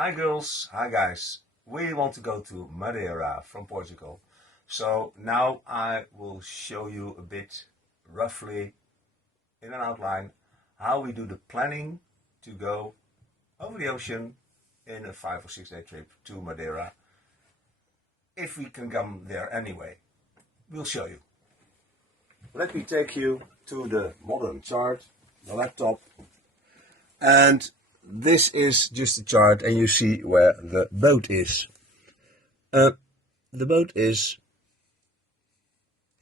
Hi girls, hi guys. We want to go to Madeira from Portugal. So now I will show you a bit roughly in an outline how we do the planning to go over the ocean in a 5 or 6 day trip to Madeira. If we can come there anyway, we'll show you. Let me take you to the modern chart, the laptop, and this is just a chart and you see where the boat is. The boat is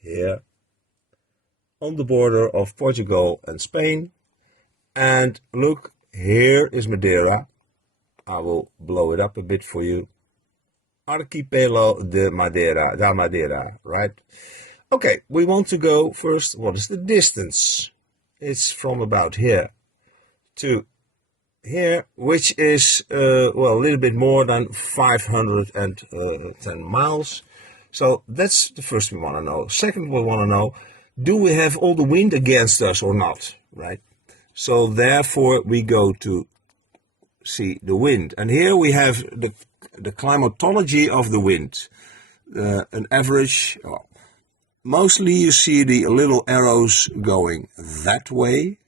here on the border of Portugal and Spain, and look, here is Madeira. I will blow it up a bit for you. Arquipélago de Madeira, da Madeira, right? Okay, we want to go first, what is the distance? It's from about here to here, which is, well, a little bit more than 510 miles. So that's the first we want to know. Second, we want to know, do we have all the wind against us or not, right? So therefore we go to see the wind. And here we have the climatology of the wind. An average, well, mostly you see the little arrows going that way.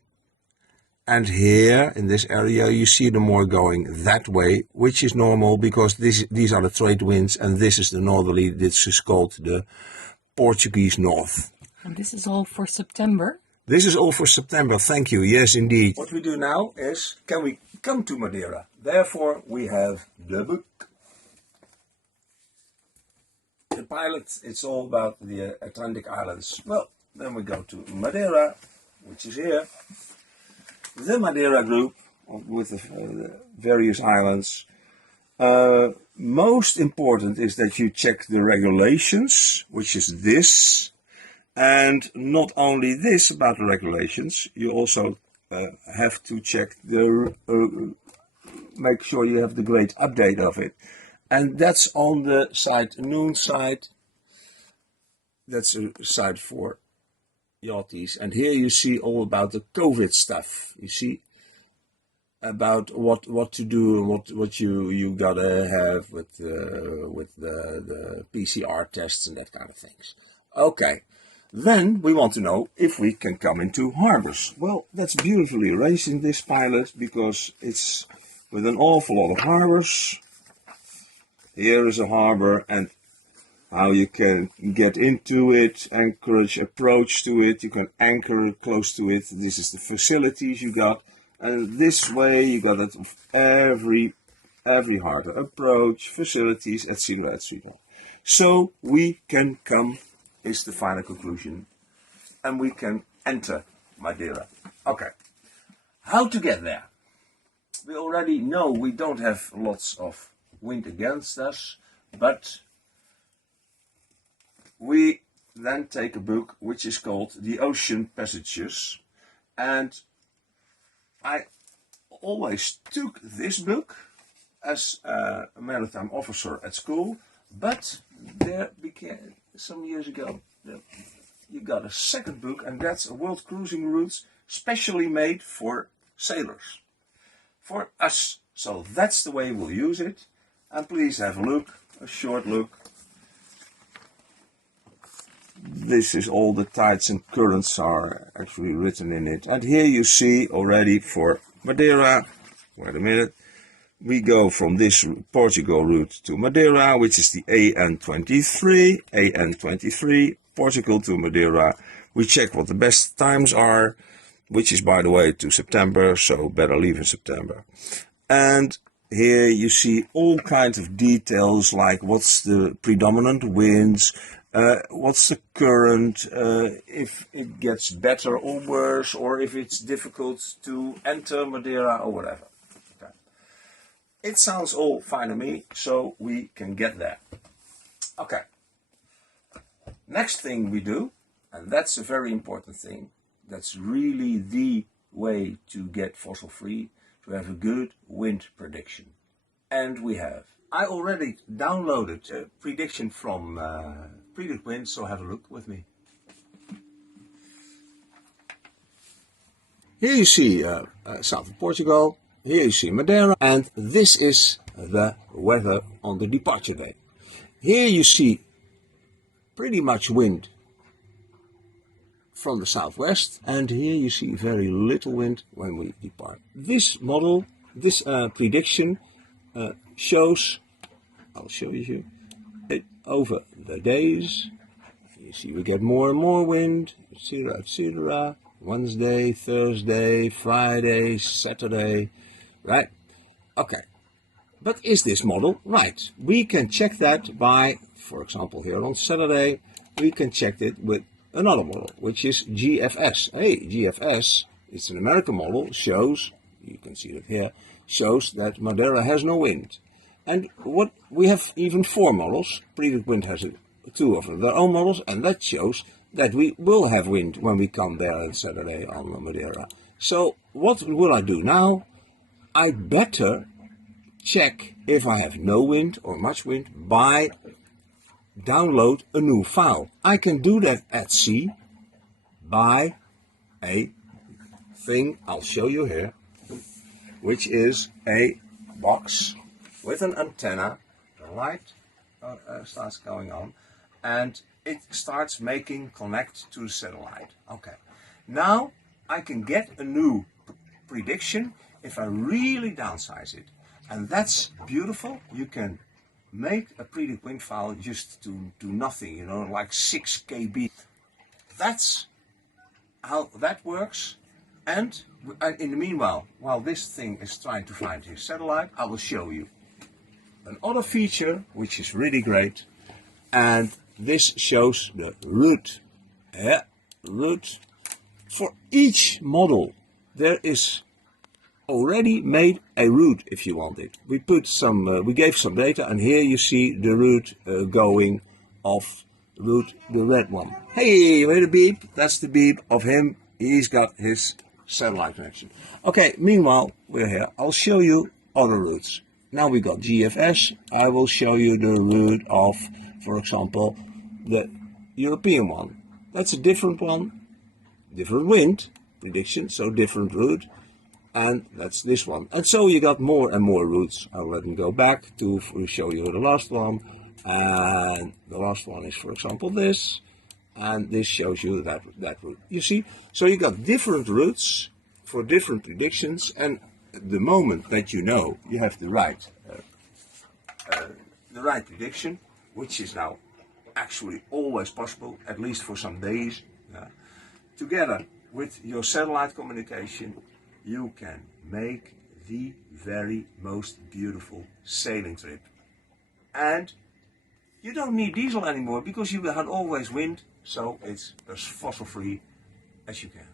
And here in this area you see them more going that way, which is normal because these are the trade winds and this is the northerly. This is called the Portuguese north. And this is all for September? This is all for September, thank you. Yes, indeed. What we do now is, can we come to Madeira? Therefore we have the book. The pilot, it's all about the Atlantic Islands. Well, then we go to Madeira, which is here. The Madeira group with the various islands. Most important is that you check the regulations, which is this. And not only this about the regulations, you also have to check the, make sure you have the great update of it. And that's on the site, noon site. That's a site for yachties, and here you see all about the COVID stuff. You see about what to do, what you gotta have with the PCR tests and that kind of things. Okay, then we want to know if we can come into harbors. Well, that's beautifully arranged in this pilot because it's with an awful lot of harbors. Here is a harbor and how you can get into it, anchorage approach to it, you can anchor close to it. This is the facilities you got, and this way you got it of every harbor approach, facilities, etc., etc. So we can come, is the final conclusion, and we can enter Madeira. Okay, how to get there? We already know we don't have lots of wind against us, but we then take a book which is called The Ocean Passages, and I always took this book as a maritime officer at school, but there became, some years ago, you got a second book, and that's a World Cruising Routes specially made for sailors, for us. So that's the way we'll use it, and please have a look, a short look. This is all the tides and currents are actually written in it. And here you see already for Madeira, wait a minute, we go from this Portugal route to Madeira, which is the AN23, Portugal to Madeira. We check what the best times are, which is, by the way, to September, so better leave in September. And here you see all kinds of details like what's the predominant winds, what's the current, if it gets better or worse, or if it's difficult to enter Madeira or whatever. Okay. It sounds all fine to me, so we can get there. Okay. Next thing we do, and that's a very important thing, that's really the way to get fossil free, to have a good wind prediction. And we have. I already downloaded a prediction from Predict Wind, so have a look with me. Here you see south of Portugal, here you see Madeira, and this is the weather on the departure day. Here you see pretty much wind from the southwest, and here you see very little wind when we depart. This model, this prediction shows, I'll show you it over the days. You see we get more and more wind, etc., etc. Wednesday, Thursday, Friday, Saturday, right? Okay. But is this model right? We can check that by, for example, here on Saturday, we can check it with another model, which is GFS. Hey, GFS, it's an American model, shows, you can see it here, shows that Madeira has no wind. And what we have even 4 models. Predict Wind has 2 of their own models, and that shows that we will have wind when we come there on Saturday on Madeira. So what will I do now? I better check if I have no wind or much wind by download a new file. I can do that at sea by a thing I'll show you here, which is a box with an antenna. The light starts going on and it starts making connect to the satellite. Okay, now I can get a new prediction if I really downsize it, and that's beautiful. You can make a predict wind file just to do nothing, you know, like 6 KB. That's how that works. And in the meanwhile, while this thing is trying to find his satellite, I will show you another feature which is really great, and this shows the route. Route. For each model there is already made a route if you want it. We put some, we gave some data, and here you see the route going off route, the red one. Hey, wait a beep, that's the beep of him. He's got his satellite connection. Okay, meanwhile, we're here. I'll show you other routes. Now we got GFS. I will show you the route of, for example, the European one. That's a different one, different wind prediction, so different route. And that's this one. And so you got more and more routes. I'll let them go back to show you the last one. And the last one is, for example, this. And this shows you that route. You see? So you got different routes for different predictions. And the moment that you know you have the right prediction, which is now actually always possible, at least for some days, together with your satellite communication, you can make the very most beautiful sailing trip. And you don't need diesel anymore because you had always wind, so it's as fossil free as you can.